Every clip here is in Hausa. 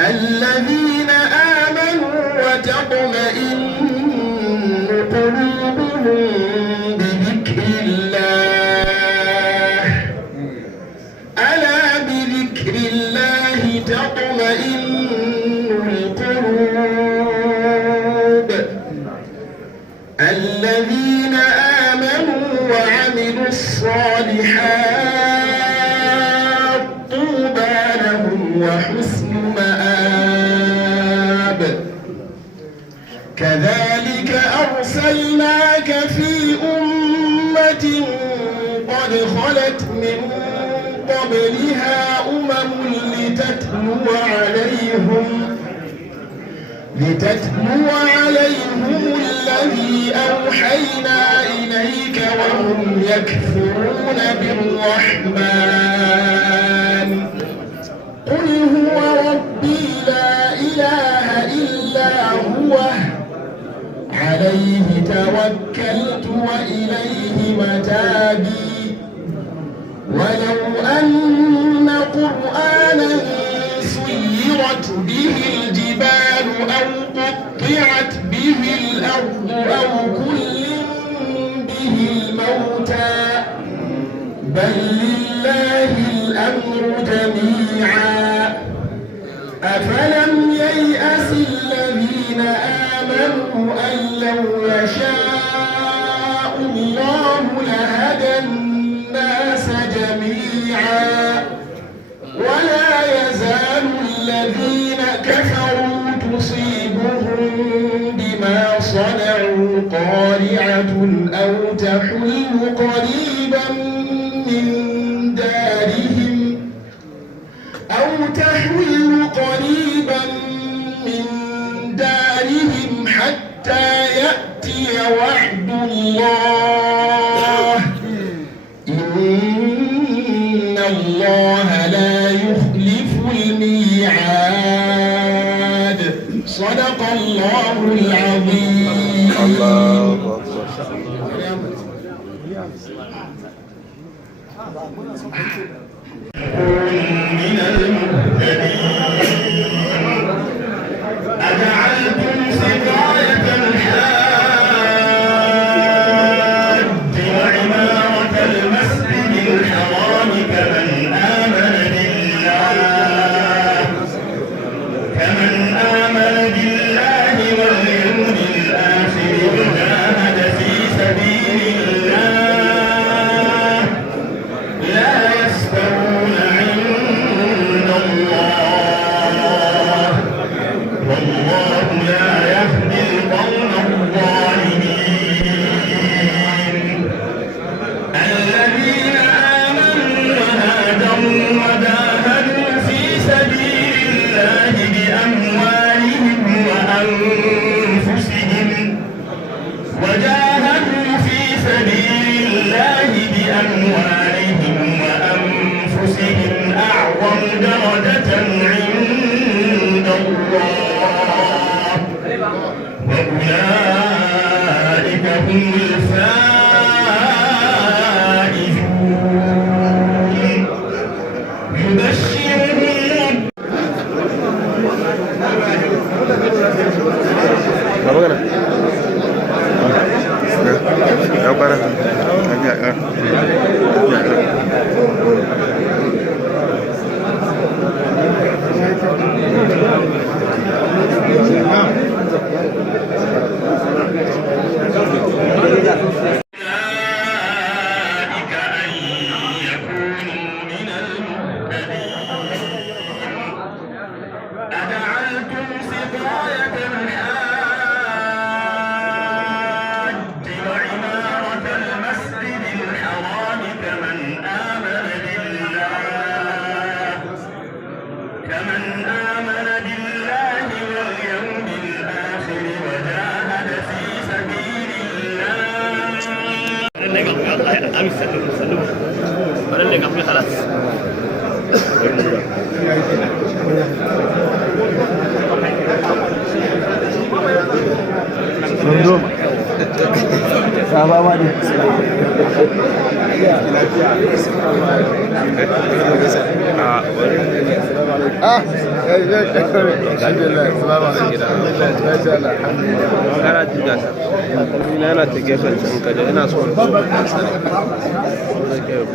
الذين آمنوا وتطمئن قلوبهم بذكر الله ألا بذكر الله تطمئن القلوب الذين آمنوا وعملوا الصالحات طوبى لهم وحسن مآب كذلك أرسلناك في أمة قد خلت من قبلها لتتلو عليهم الذي أوحينا إليك وهم يكفرون بالرحمن قل هو ربي لا إله إلا هو عليه توكلت وإليه متابي ولو أن قرآنا سيرت به الجبال أو قطعت به الأرض أو كلم به الموتى بل لله الأمر جميعا أفلم ييأس الذين آمنوا أن لو يشاء الله لهدى الناس جميعا ولا يزال الذين كفروا تصيبهم بما صنعوا قارعة أو تحل قريبا من دارهم حتى يأتي وعد الله إن الله لا يخلف الميعاد صدق الله العظيم. الله من المهتدين أجعلتم سقاية الحاج وعمارة المسجد الحرام كمن آمن بالله واليوم الآخر وجاهد في سبيل الله لا يستوون عند الله والله لا يهدي القوم الظالمين. الذين آمنوا وهاجروا وجاهدوا في سبيل الله بأموالهم وأنفسهم أعظم درجة عند الله وأولئك هم الفائزون. يبشرهم الحمد لله السلام عليكم ما شاء الله الحمد لله انا تجاسا انا تجاسا كده انا صور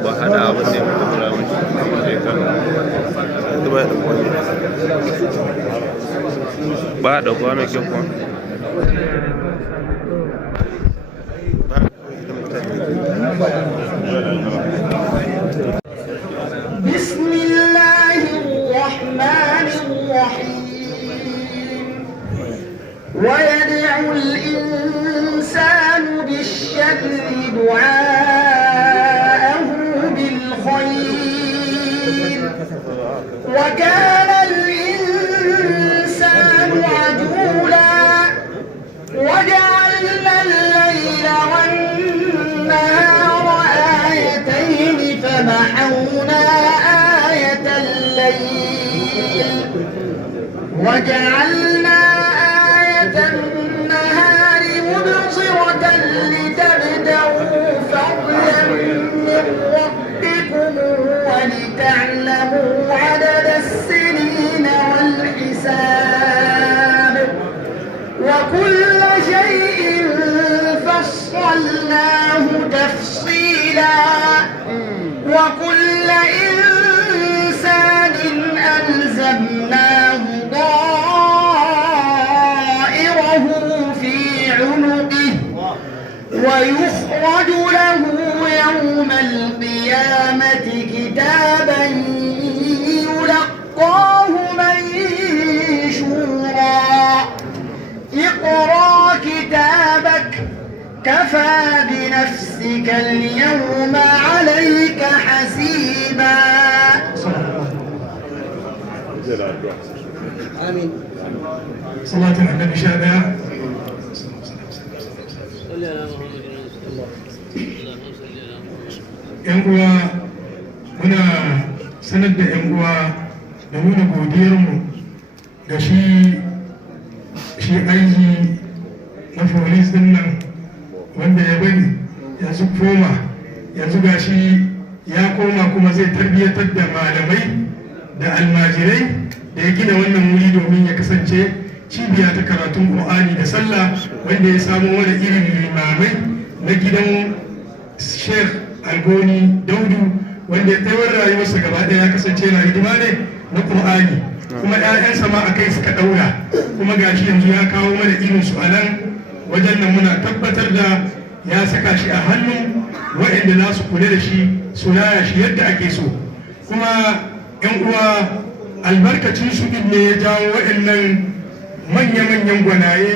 بهذا abin da ya fara ba da kuwa mai kyau kuwa بسم الله الرحمن الرحيم ويدعو الإنسان بالشر دعاءه بالخير وكان الإنسان عجولا وجعلنا الليل والنهار آيتين فمحونا آية الليل وجعلنا آية النهار مبصرة لتبتغوا فضلا من ربكم ولتعلموا عدد السنين والحساب وكل شيء فصلناه تفصيلا وكل إنسان ألزمناه طائره في عنقه ويخرج له يوم القيامة كتابا يلقاه منشورا اقرأ كتابك كفى بنفسك اليوم عليك حسيبا آمين صلاة النبي شابها ‘yan uwa muna sanar da ‘yan uwa da nuna godiyarmu ga shi aiki na folis din nan wanda ya bari yanzu ga shi ya koma kuma zai tarbiyyatar da malamai da almajirai da ya gina wannan wuri domin ya kasance cibiya ta karatun Qur'ani da sallah wanda ya samo wani irin limamai na gidan Sheikh Algoni Daudu wanda ya tsawon rayuwarsa gaba ɗaya ya kasance na hidima ne na Qur'ani kuma ‘ya'yansa ma a kai suka ɗaura kuma gashi yanzu ya kawo mana irin su a nan wajen nan muna tabbatar da ya saka shi a hannun waɗanda za su kula da shi su raya shi yadda ake so kuma ‘yan uwa albarkacin su ɗin ne ya jawo waɗannan manya-manyan gwanaye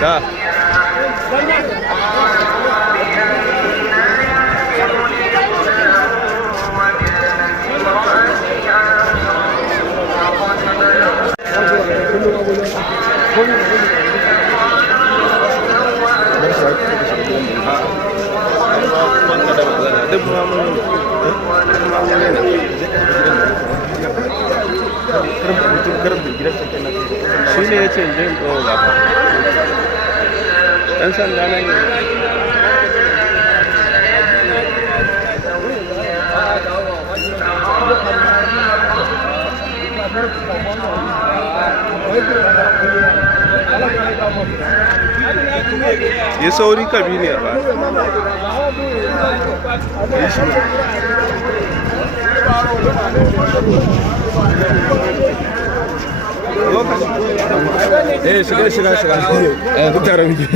Da. Shi ne ya ce jin ɗoro gafa ɗan sanda nan yi yi sauri ka bi ne ba shiga duk tare muke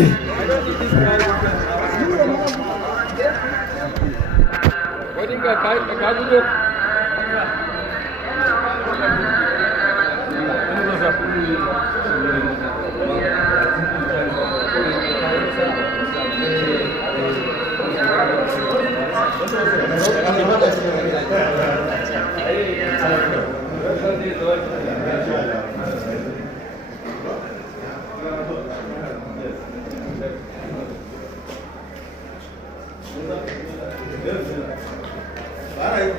Para,